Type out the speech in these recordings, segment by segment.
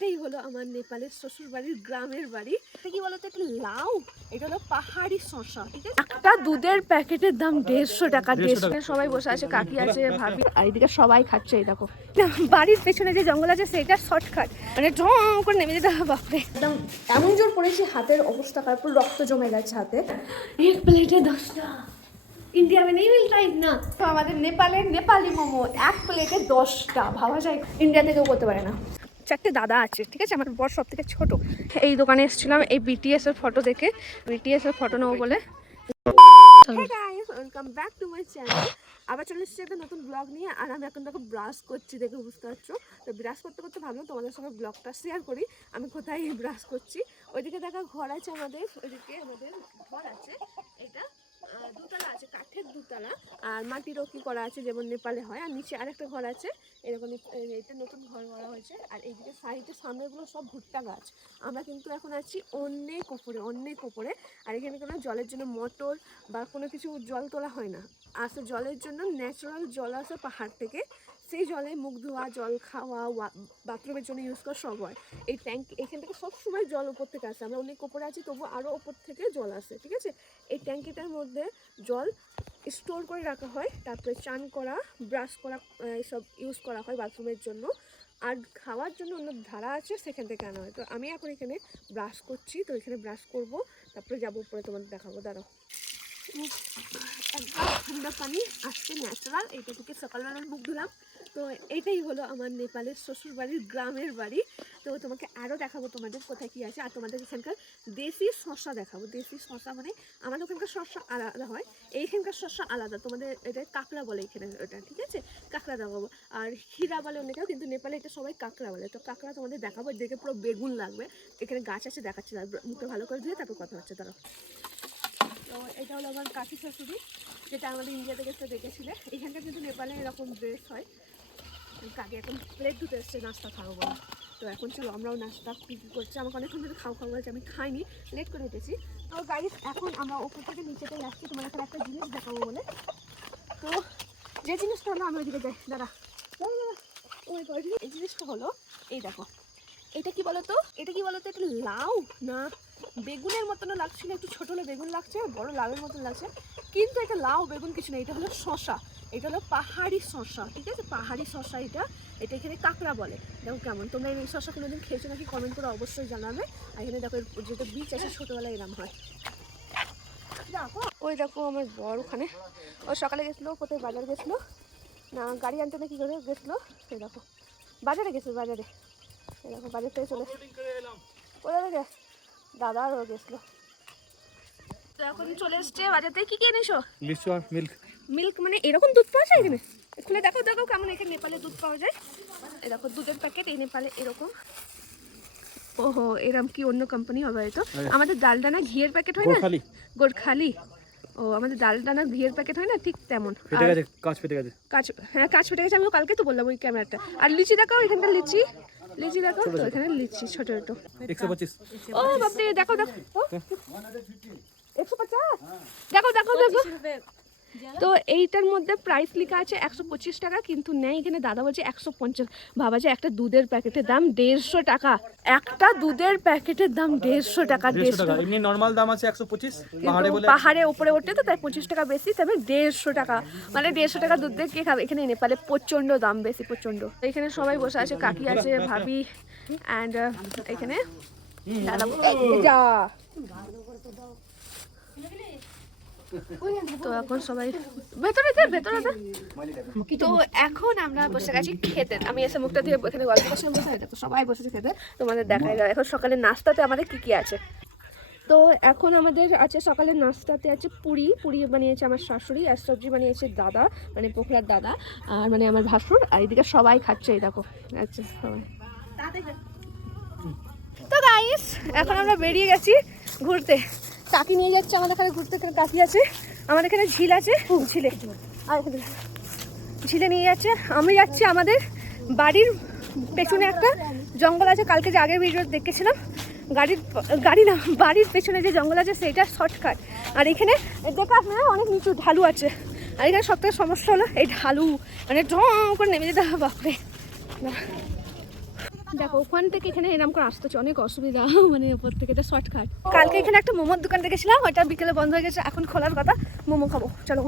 এটাই হলো আমার নেপালের শ্বশুর বাড়ির গ্রামের বাড়ি। কি বলতো? একটা লাউ। এটা হলো পাহাড়ি শশা ঠিক আছে? একটা দুধের প্যাকেটের দাম দেড়শো টাকা দেড়শো সবাই বসে আছে কাকি আছে ভাবি। আর এদিকে সবাই খাচ্ছে এই দেখো। বাড়ির পেছনে যে জঙ্গল আছে সেটা শর্টকাট। মানে ঢং করে নেমে যেতে হবে বাপরে। একদম এমন জোর পড়েছি হাতের অবস্থা খারাপ পুরো রক্ত জমে গেছে হাতে। এক প্লেটে দশটা। ইন্ডিয়া মে নেই মিলতা না। তো আমাদের নেপালের নেপালি মোমো এক প্লেটে দশটা। ভাবা যায় ইন্ডিয়াতে কেউ করতে পারে না। চারটে দাদা আছে ঠিক আছে? আমার বর সব থেকে ছোট। এই দোকানে এসেছিলাম এই বিটিএস এর ফটো দেখে। বিটিএস এর ফটো নেব বলে। Welcome back to my channel আবার চলে এসেছি একটা নতুন ব্লগ নিয়ে আর আমি এখন দেখো ব্রাশ করছি দেখে বুঝতে পারছ? তো ব্রাশ করতে করতে ভাবলাম তোমাদের সঙ্গে ব্লগটা শেয়ার করি। আমি কোথায় ব্রাশ করছি? ওইদিকে দেখা ঘর আছে আমাদের ওইদিকে আমাদের ঘর আছে এটা আহ, দুতলা আছে কাঠের দুতলা আর মাটিরও কি করা আছে? যেমন নেপালে হয়, আর নিচে আরেকটা ঘর আছে। এরকম এটা নতুন ঘর করা হয়েছে। আর এইদিকে সাইডে সামনেগুলো সব ভুট্টা গাছ। আমরা কিন্তু এখন আছি অন্যের ওপরে অন্যের ওপরে আর এখানে কোনো জলের জন্য মোটর বা কোনো কিছু জল তোলা হয় না। আসে জলের জন্য ন্যাচারাল জল আসে পাহাড় থেকে। সেই জলে মুখ ধোয়া, জল খাওয়া, ওয়া- বাথরুমের জন্য ইউজ করা সব হয়। এই ট্যাঙ্ক এখান থেকে সব সময় জল উপর থেকে আসে। আমরা অনেক ওপরে আছি, তবু আরও ওপর থেকে জল আসে, ঠিক আছে? এই ট্যাঙ্কিটার মধ্যে জল স্টোর করে রাখা হয়। তারপরে চান করা, ব্রাশ করা এইসব ইউজ করা হয় বাথরুমের জন্য। আর খাওয়ার জন্য অন্য ধারা আছে সেখান থেকে আনা হয়। তো আমি এখন এখানে ব্রাশ করছি। তো এখানে ব্রাশ করব। তারপরে যাব উপরে তোমাদের দেখাবো। দাঁড়াও। একদম ঠান্ডা পানি আসছে ন্যাচারাল এইটা থেকে সকালবেলা আমি মুখ ধুলাম। তো এটাই হলো আমার নেপালের শ্বশুর বাড়ির গ্রামের বাড়ি। তো তোমাকে আরও দেখাবো তোমাদের কোথায় কী আছে। আর তোমাদের এখানকার দেশি শসা দেখাবো। দেশি শসা মানে আমাদের ওখানকার শসা আলাদা হয়। এইখানকার শসা আলাদা। তোমাদের এটা কাঁকড়া বলে এখানে ওটা, ঠিক আছে? কাঁকড়া দেখাবো। আর ক্ষীরা বলে অনেকেও কিন্তু নেপালে এটা সবাই কাঁকড়া বলে। তো কাঁকড়া তোমাদের দেখাবো। দেখে পুরো বেগুন লাগবে। এখানে গাছ আছে, দেখাচ্ছি। তারপর মুখে ভালো করে দিয়ে তারপর কথা হচ্ছে। তারা তো এটা হলো আমার কাকি শাশুড়ি, যেটা আমাদের ইন্ডিয়া থেকে এসে দেখেছিলে। এখানকার কিন্তু নেপালে এরকম ড্রেস হয়, কাকে এখন প্লেট ধুতে এসছে, নাস্তা খাব বলে। তো এখন চলো, আমরাও নাস্তা কী করছি? আমাকে অনেকক্ষণ ধরে খাওয়া খাওয়া বলছে, আমি খাইনি লেট করে উঠেছি তো গাড়ি এখন আমরা ওপর থেকে নিচেতে যাচ্ছি তোমার এখানে একটা জিনিস দেখাবো বলে। তো যে জিনিসটা হলো, আমি ওইদিকে যাই দাদা এই জিনিসটা হলো, এই দেখো। এটা কি বলতো? এটা কি বলতো একটা লাউ? না। বেগুনের মতনও লাগছিল একটু ছোট হলে বেগুন লাগছে, বড় লাউয়ের মতন লাগছে। কিন্তু এটা লাউ, বেগুন কিছু না এটা হলো শশা এটা হলো পাহাড়ি শশা ঠিক আছে? পাহাড়ি শশা এটা এটা এখানে কাঁকড়া বলে। দেখো কেমন, তোমরা এই শশা কোনোদিন খেয়েছো নাকি কমেন্ট করে অবশ্যই জানাবে। আর এখানে দেখো যেটা বীজ আছে, ছোটোবেলায় এরম হয়। দেখো, ওই দেখো আমার বর ওখানে। ও সকালে গেছিল, কোথায় বাজার গেছিল? না, গাড়ি আনতে না কি করে গেছিল? এই দেখো, বাজারে গেছিল বাজারে। এই দেখো, বাজার থেকে চলে কোথায় থেকে? দাদা গেছিল। তো এখন চলে এসছে বাজার থেকে কি কি এনেছো? লিচু মিল্ক। মিল্ক মানে এরকম দুধ পাওয়া যায় এখানে? খুলে দেখো দেখো কেমন এখানে নেপালে দুধ পাওয়া যায়। এই দেখো দুধের প্যাকেট এই নেপালে এরকম। ওহো এরকম কি অন্য কোম্পানি হবে হয়তো আমাদের ডালডানা ঘিয়ের প্যাকেট হয় না? গোরখালি। গোরখালি। ও আমাদের ডালডানা ঘিয়ের প্যাকেট হয় না? ঠিক তেমন। ফেটে গেছে ফেটে গেছে। হ্যাঁ ফেটে গেছে আমিও কালকে তো বললাম ওই ক্যামেরাটা আর লিচি দেখাও এখানকার লিচি। লিচি দেখো তো এখানে লিচি ছোট ছোট। একশো পঁচিশ। ও বাপরে দেখো দেখো। একশো পঞ্চাশ দেখো দেখো দেখো। তো এইটার মধ্যে প্রাইস লেখা আছে একশো পঁচিশ টাকা কিন্তু নেই এখানে দাদা বলছে একশো পঞ্চাশ। ভাবা যায় একটা দুধের প্যাকেটের দাম দেড়শো টাকা। একটা দুধের প্যাকেটের দাম দেড়শো টাকা দেড়শো দেড়শো টাকা। এমনি নর্মাল দাম আছে একশো পঁচিশ। পাহাড়ে উপরে উঠতে তো তাই পঁচিশ টাকা বেশি তবে দেড়শো টাকা। মানে দেড়শো টাকা দুধ দিয়ে কে খাবে? এখানে নেপালে প্রচণ্ড দাম বেশি প্রচণ্ড। এখানে সবাই বসে আছে কাকি আছে ভাবি অ্যান্ড এখানে দাদা যা। তো এখন সবাই ভেতরে যা ভেতরে যা। তো এখন আমরা বসে গেছি খেতে। আমি এসে মুখটা দিয়ে এখানে গল্প করছি। বসে দেখো সবাই বসেছে খেতে। তোমাদের দেখাই যায় এখন সকালে নাস্তাতে আমাদের কি কি আছে? তো এখন আমাদের আছে সকালের নাস্তাতে আছে পুরি। পুরি বানিয়েছে আমার শাশুড়ি আর সবজি বানিয়েছে দাদা মানে পোখরার দাদা আর মানে আমার ভাসুর। আর এদিকে সবাই খাচ্ছে এই দেখো। আচ্ছা সবাই। তো গাইস এখন আমরা বেরিয়ে গেছি ঘুরতে। কাকি নিয়ে যাচ্ছে, আমাদের এখানে ঘুরতে এখানে কাকি আছে। আমাদের এখানে ঝিল আছে ঝিলে। ঝিলে নিয়ে যাচ্ছে। আমি যাচ্ছি আমাদের বাড়ির পেছনে একটা জঙ্গল আছে, কালকে যে আগের ভিডিও দেখেছিলাম। গাড়ির, গাড়ি না, বাড়ির পেছনে যে জঙ্গল আছে সেটা শর্টকাট আর এখানে দেখাস না, অনেক নিচু ঢালু আছে। আর এখানে সব থেকে সমস্যা হলো, এই ঢালু মানে ঢং করে নেমে যেতে হবে, বাপরে। না। দেখো ওখান থেকে এখানে এরকম করে আসতে অনেক অসুবিধা মানে ওপর থেকে এটা শর্টকাট কালকে এখানে একটা মোমোর দোকান দেখেছিলাম ওটা বিকেলে বন্ধ হয়ে গেছে এখন খোলার কথা মোমো খাব চলো।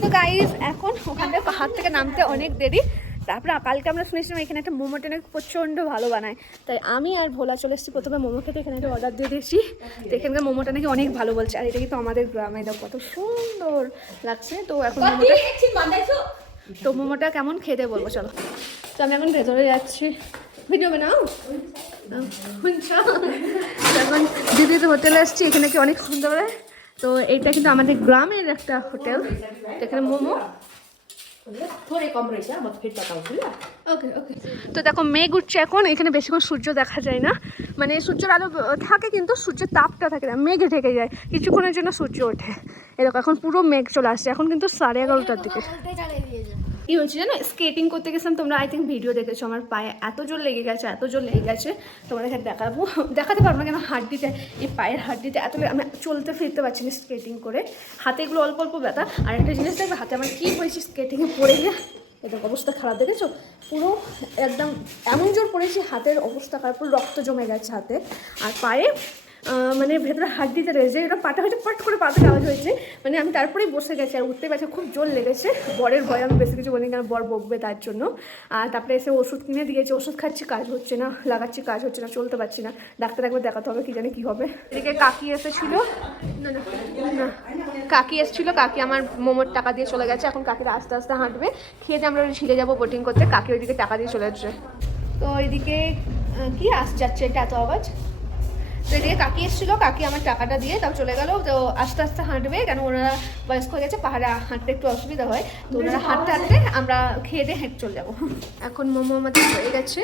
তো গাইজ এখন ওখান থেকে পাহাড় থেকে নামতে অনেক দেরি। তারপরে কালকে আমরা শুনেছিলাম এখানে একটা মোমোটা নাকি প্রচণ্ড ভালো বানায়। তাই আমি আর ভোলা চলে এসেছি প্রথমে মোমো খেতে এখানে একটা অর্ডার দিয়ে দিয়েছি। তো এখানকার মোমোটা নাকি অনেক ভালো বলছে আর এটা কিন্তু আমাদের গ্রামে দেখো কত সুন্দর লাগছে। তো এখন মোমোটা তো মোমোটা কেমন খেতে বলব চলো। তো আমি এখন ভেতরে যাচ্ছি। ভিডিও বানাও? এখন দিদির হোটেলে আসছি এখানে কি অনেক সুন্দর তো এটা কিন্তু আমাদের গ্রামের একটা হোটেল এখানে মোমো। তো দেখো মেঘ উঠছে এখন এখানে বেশিক্ষণ সূর্য দেখা যায় না। মানে সূর্যের আলো থাকে কিন্তু সূর্যের তাপটা থাকে না মেঘে ঢেকে যায়। কিছুক্ষণের জন্য সূর্য ওঠে। এরকম এখন পুরো মেঘ চলে আসছে এখন কিন্তু সাড়ে এগারোটার দিকে। কি হয়েছে জানো? স্কেটিং করতে গেছিলাম, তোমরা আই থিঙ্ক ভিডিও দেখেছ। আমার পায়ে এত জোর লেগে গেছে, এত জোর লেগে গেছে। এখানে দেখাবো। দেখাতে পারব না কেন, হাড্ডিতে, এই পায়ের হাড্ডিতে এত আমি চলতে ফিরতে পারছি না স্কেটিং করে। হাতে এগুলো অল্প অল্প ব্যথা। আর একটা জিনিস দেখবে, হাতে আমার কী হয়েছে স্কেটিংয়ে পড়ে গিয়ে? এদের অবস্থা খারাপ, দেখেছ? পুরো একদম এমন জোর পড়েছি, হাতের অবস্থা খারাপ, পুরো রক্ত জমে গেছে হাতে। আর পায়ে মানে ভেতরে হাত দিতে রয়েছে, এটা পাটা হয়তো পট করে পাতে আওয়াজ হয়েছে। মানে আমি তারপরেই বসে গেছি আর উঠতে গেছে, খুব জোর লেগেছে। বরের ভয় আমি বেশি কিছু বলি কারণ বর বকবে তার জন্য। আর তারপরে এসে ওষুধ কিনে দিয়েছে, ওষুধ খাচ্ছি, কাজ হচ্ছে না, লাগাচ্ছি, কাজ হচ্ছে না, চলতে পারছি না। ডাক্তার একবার দেখাতে হবে, কি জানি কি হবে। এদিকে কাকি এসেছিল। না কাকি এসেছিল, কাকি আমার মোমোর টাকা দিয়ে চলে গেছে, এখন কাকিরা আস্তে আস্তে হাঁটবে। খেয়ে আমরা ঝিলে যাব বোটিং করতে, কাকি ওইদিকে টাকা দিয়ে চলে যাচ্ছে তো ওইদিকে কি আস যাচ্ছে এটা এত আওয়াজ? তো এদিকে কাকি এসেছিলো কাকি আমার টাকাটা দিয়ে তাও চলে গেল তো আস্তে আস্তে হাঁটবে কেন ওনারা বয়স্ক হয়ে গেছে পাহাড়ে হাঁটতে একটু অসুবিধা হয় তো ওনারা হাঁটতে হাঁটতে আমরা খেয়ে দিয়ে হেঁটে চলে যাবো এখন মোমো আমাদের হয়ে গেছে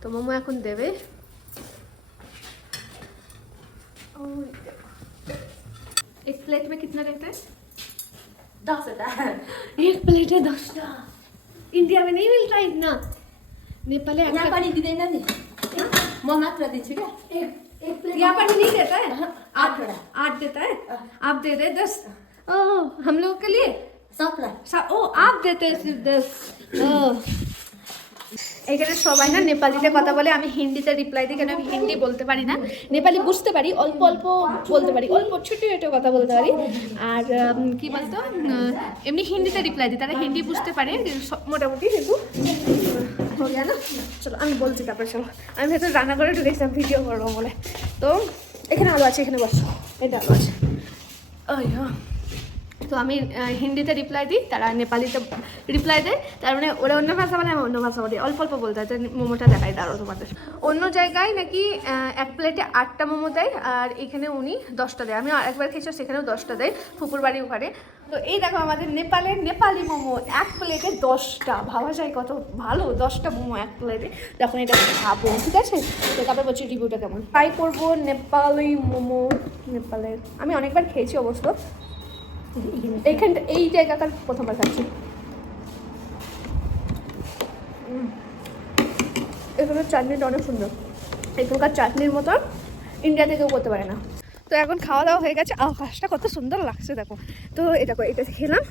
তো মোমো এখন দেবে ओह, एक प्लेट में कितना रहता है दसवटा एक प्लेट है दस का इंडिया में नहीं मिलता इतना नेपाली यहाँ पनि दिँदैन नि म मात्र दिन्छु क्या नहीं देता है? आठ आठ देता है। आप दे रहे दस? ओ हम लोग के लिए? सौ ओ आप देते हैं सिर्फ़ दस। ओह। এখানে সবাই না নেপালিতে কথা বলে, আমি হিন্দিতে রিপ্লাই দিই, কেন আমি হিন্দি বলতে পারি না। নেপালি বুঝতে পারি, অল্প অল্প বলতে পারি, অল্প ছোটো ছোটো কথা বলতে পারি। আর কি বলতো এমনি হিন্দিতে রিপ্লাই দিই, তারা হিন্দি বুঝতে পারে মোটামুটি কিন্তু চলো, আমি বলছি তারপরে চলো। আমি হয়তো রান্না করে ঢুকেছিলাম ভিডিও করব বলে। তো, এখানে আলো আছে, এখানে বসো। এটা আলো আছে। ওই তো আমি হিন্দিতে রিপ্লাই দিই, তারা নেপালিতে রিপ্লাই দেয়। তার মানে ওরা অন্য ভাষা বলে আমি অন্য ভাষা বলি অল্প অল্প বলতে হয় মোমোটা দেখাই দাঁড়ো তোমাদের। অন্য জায়গায় নাকি এক প্লেটে আটটা মোমো দেয়, আর এখানে উনি দশটা দেয়। আমি একবার খেয়েছি সেখানেও দশটা দেয় ফুপুর বাড়ি ওখানে। তো এই দেখো আমাদের নেপালের নেপালি মোমো, এক প্লেটে দশটা। ভাবা যায় কত ভালো, দশটা মোমো এক প্লেটে। তখন এটা খাব, ঠিক আছে? তো তারপর বলছি রিভিউটা কেমন। ট্রাই করব নেপালি মোমো, নেপালের। আমি অনেকবার খেয়েছি অবশ্য। এইখানটা এই জায়গাটার প্রথমবার খাচ্ছি। উম। এখানের চাটনিটা অনেক সুন্দর। এখানকার চাটনির মতো ইন্ডিয়াতে কেউ করতে পারে না। তো এখন খাওয়া দাওয়া হয়ে গেছে। আকাশটা কত সুন্দর লাগছে, দেখো। তো এটা এটা খেলাম।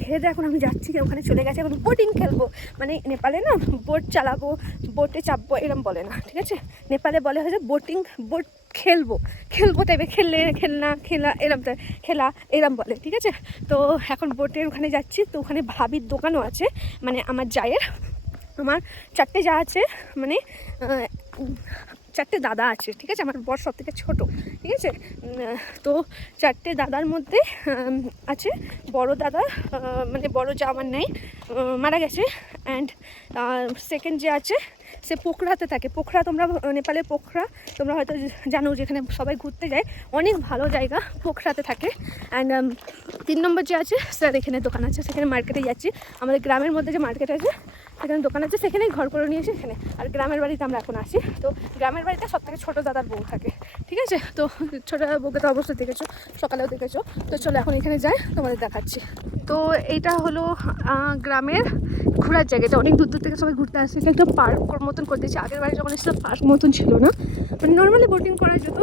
খেয়ে এখন আমি যাচ্ছি ওখানে চলে গেছে। এখন বোটিং খেলব। মানে নেপালে না বোট চালাবো বোটে চাপবো, এরম বলে না, ঠিক আছে? নেপালে বলে হয়েছে বোটিং বোট খেলব খেলব টাইপে খেললে খেলনা, খেলা, এরম খেলা, এরম বলে, ঠিক আছে? তো এখন বোটের ওখানে যাচ্ছি, তো ওখানে ভাবির দোকানও আছে মানে আমার জায়ের, আমার চারটে যা আছে মানে চারটে দাদা আছে, ঠিক আছে? আমার বর সব থেকে ছোটো, ঠিক আছে? তো চারটে দাদার মধ্যে আছে বড় দাদা মানে বড় যা আমার নেই মারা গেছে অ্যান্ড সেকেন্ড যে আছে সে পোখরাতে থাকে। পোখরা তোমরা নেপালে পোখরা, তোমরা হয়তো জানো যেখানে সবাই ঘুরতে যায়। অনেক ভালো জায়গা পোখরাতে থাকে। অ্যান্ড তিন নম্বর যে আছে স্যার এখানে দোকান আছে। সেখানে মার্কেটে যাচ্ছি। আমাদের গ্রামের মধ্যে যে মার্কেট আছে সেখানে দোকান আছে, সেখানেই ঘর করে নিয়ে এসে এখানে। আর গ্রামের বাড়িতে আমরা এখন আসি তো গ্রামের বাড়িতে সব থেকে ছোটো দাদার বউ থাকে, ঠিক আছে? তো ছোটো দাদার বউকে তো অবশ্যই দেখেছ, সকালেও দেখেছ। তো চলো এখন এখানে যাই, তোমাদের দেখাচ্ছি। তো এইটা হলো গ্রামের ঘোরার জায়গা। এটা অনেক দূর দূর থেকে সবাই ঘুরতে আসে। একটা পার্ক মতন করতেছে আগের বাড়ি যখন এসেছিলাম পার্ক মতন ছিল না। মানে নর্মালি বোটিং করা যেত।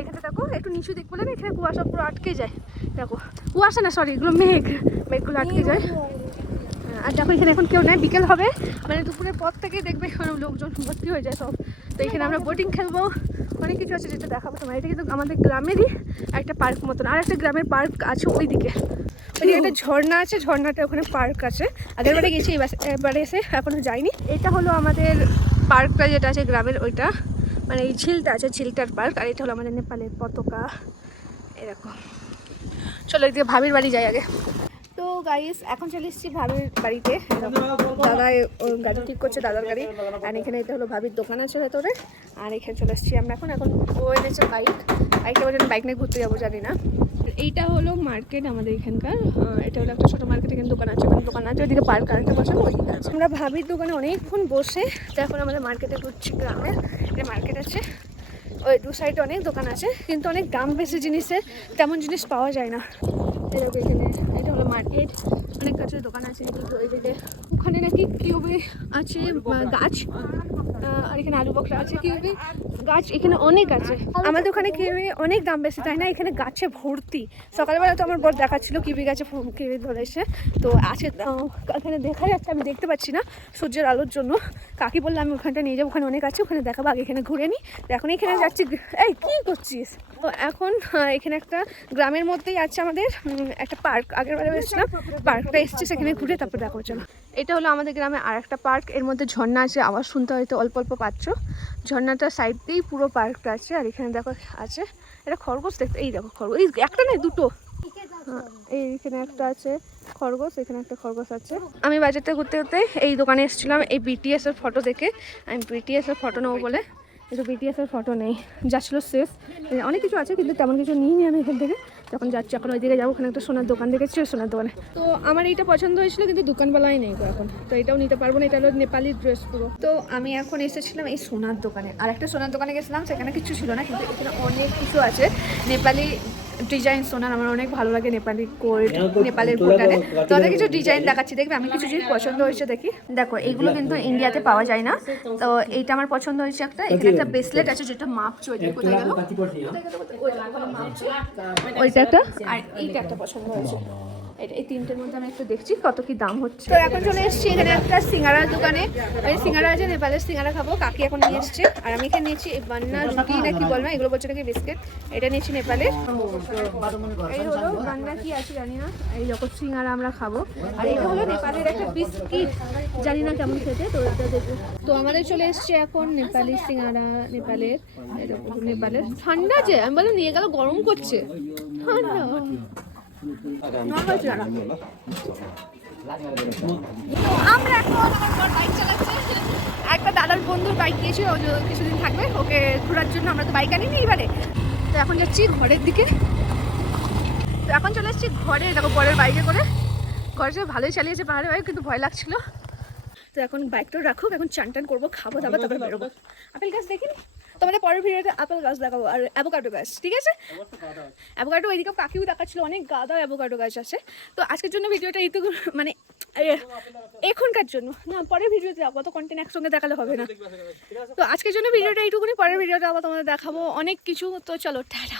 এখানে দেখো, একটু নিচু দিক বলে না, এখানে কুয়াশা পুরো আটকে যায়। দেখো, কুয়াশা না সরি এগুলো মেঘ। মেঘগুলো আটকে যায়। আর দেখো, এখানে এখন কেউ নেই, বিকেল হবে। মানে দুপুরের পর থেকে দেখবে লোকজন ভর্তি হয়ে যায় সব। তো এখানে আমরা বোটিং খেলব। অনেক কিছু আছে যেটা দেখাবো তোমার এটা কিন্তু আমাদের গ্রামেরই একটা পার্ক মতন। আর একটা গ্রামের পার্ক আছে ওইদিকে। ওইদিকে একটা ঝর্ণা আছে, ঝর্ণাটা ওখানে পার্ক আছে। আগের বারে গেছি এবার- এসে এখনও যাইনি। এটা হলো আমাদের পার্কটা যেটা আছে গ্রামের ওইটা। মানে এই ঝিলটা আছে, ঝিলটার পার্ক। আর এটা হলো আমাদের নেপালের পতাকা। এরকম। চলো এদিকে ভাবির বাড়ি যাই আগে। তো গাইস এখন চলে এসেছি ভাবির বাড়িতে। দাদা, ও গাড়ি ঠিক করছে, দাদার গাড়ি। আর এখানে এটা হলো ভাবির দোকান আছে ভেতরে। আর এখানে চলে এসেছি আমরা এখন। এখন ও এনেছে বাইক বাইকটা বলে বাইক নিয়ে ঘুরতে যাব, জানি না। এইটা হলো মার্কেট আমাদের এখানকার। এটা হলো একটা ছোটো মার্কেট এখানে দোকান আছে, ওখানে দোকান আছে। ওইদিকে পার্ক আর একটা বসে ওইদিকে আমরা ভাবির দোকানে অনেকক্ষণ বসে। তো এখন আমাদের মার্কেটে ঘুরছি গ্রামে। এটা মার্কেট আছে। ওই দু সাইডে অনেক দোকান আছে। কিন্তু অনেক দাম বেশি জিনিসের। তেমন জিনিস পাওয়া যায় না। এরকম এখানে। মার্কেট অনেক কাছে দোকান আছে কিন্তু ওইদিকে ওখানে নাকি কিউবে আছে গাছ। আর এখানে আলু বকরা আছে কিউবে। গাছ এখানে অনেক আছে। আমাদের ওখানে কিউবে অনেক দাম বেশি তাই না? এখানে গাছে ভর্তি। সকালবেলা তো আমার বর দেখাচ্ছিল কিবি গাছে কিউবি ধরে এসে। তো আছে এখানে দেখা যাচ্ছে আমি দেখতে পাচ্ছি না সূর্যের আলোর জন্য। কাকি বললাম আমি ওখানটা নিয়ে যাব ওখানে অনেক আছে ওখানে দেখাবো আগে এখানে ঘুরে নিই এখন এখানে যাচ্ছি। এই কী করছিস? তো এখন এখানে একটা গ্রামের মধ্যেই আছে আমাদের একটা পার্ক। আগের বারে এসেছিলাম পার্কটা এসছে সেখানে ঘুরে তারপর দেখো চলো। এটা হলো আমাদের গ্রামে আর একটা পার্ক। এর মধ্যে ঝর্ণা আছে আওয়াজ শুনতে হয়তো অল্প অল্প পাচ্ছ। ঝর্ণাটার সাইড দিয়েই পুরো পার্কটা আছে আর এখানে দেখো আছে এটা খরগোশ দেখতে এই দেখো খরগোশ এই একটা নেই দুটো। হ্যাঁ, এই এখানে একটা আছে খরগোশ এখানে একটা খরগোশ আছে। আমি বাজারটা ঘুরতে ঘুরতে এই দোকানে এসেছিলাম এই বিটিএস এর ফটো দেখে। আমি বিটিএস এর ফটো নেব বলে। কিন্তু বিটিএস এর ফটো নেই যা ছিল শেষ। অনেক কিছু আছে কিন্তু তেমন কিছু নিইনি আমি এখান থেকে। যখন যাচ্ছি, এখন ওইদিকে যাব, ওখানে একটা সোনার দোকান দেখেছি? ওই সোনার দোকানে। তো আমার এইটা পছন্দ হয়েছিল, কিন্তু দোকানওয়ালাই নেই এখন। তো এটাও নিতে পারব না, এটা হলো নেপালি ড্রেস পুরো। তো আমি এখন এসেছিলাম এই সোনার দোকানে। আর একটা সোনার দোকানে গেছিলাম, সেখানে কিছু ছিল না, কিন্তু এখানে অনেক কিছু আছে। নেপালি ডিজাইন সোনার আমার অনেক ভালো লাগে নেপালি গোল্ড নেপালের ভুটানে তাদের কিছু ডিজাইন দেখাচ্ছি দেখবে আমি কিছু জিনিস পছন্দ হয়েছে দেখি। দেখো এইগুলো কিন্তু ইন্ডিয়াতে পাওয়া যায় না। তো এইটা আমার পছন্দ হয়েছে একটা। এখানে একটা ব্রেসলেট আছে যেটা মাপ চলে কোথায় গেল? ওইটা একটা? আর এইটা একটা পছন্দ হয়েছে। এটা এই তিনটের মধ্যে আমি একটু দেখছি কত কি দাম হচ্ছে। তো এখন চলে এসেছি এখানে একটা সিঙ্গারার দোকানে। ওই সিঙ্গারা আছে নেপালের সিঙ্গারা খাব। কাকি এখন নিয়ে এসছে। আর আমি এখানে নিয়েছি বান্না রুটি না কি বলব এগুলো বলছে নাকি বিস্কিট। এটা নিয়েছি নেপালের এই হলো বান্না কি আছে জানি না। এই রকম সিঙ্গারা আমরা খাব। আর এটা হলো নেপালের একটা বিস্কিট। জানি না কেমন খেতে তো এটা দেখব। তো আমাদের চলে এসছে এখন নেপালি সিঙ্গারা নেপালের নেপালের। ঠান্ডা যে আমি বলে নিয়ে গেল গরম করছে। ঠান্ডা। আমরা এখন আমার বাইক চালাচ্ছে। একটা দাদার বন্ধুর বাইক দিয়েছে ও কিছুদিন থাকবে, ওকে ঘোরার জন্য আমরা তো বাইক আনিনি এবারে। তো এখন যাচ্ছি ঘরের দিকে। তো এখন চলে এসেছি ঘরে, দেখো বরের বাইকে করে। ঘরে সে ভালোই চালিয়েছে পাহাড়ে বাইক কিন্তু ভয় লাগছিল। তো এখন বাইকটা রাখুক, এখন চান টান করব, খাব দাবো তারপরে বেরোবো। আপেল গাছ দেখিনি? তোমাদের পরের ভিডিওতে আপেল গাছ দেখাবো আর অ্যাভোকাডো গাছ, ঠিক আছে? অ্যাভোকাডো ওইদিকে কাকিও দেখাচ্ছিল, অনেক গাদা অ্যাভোকাডো গাছ আছে। তো আজকের জন্য ভিডিওটা এইটুকু মানে এখনকার জন্য। না, পরের ভিডিওতে যাব তো কন্টেন্ট একসঙ্গে দেখালে হবে না। তো আজকের জন্য ভিডিওটা এইটুকুনি, পরের ভিডিওটা আবার তোমাদের দেখাবো অনেক কিছু। তো চলো, টাটা।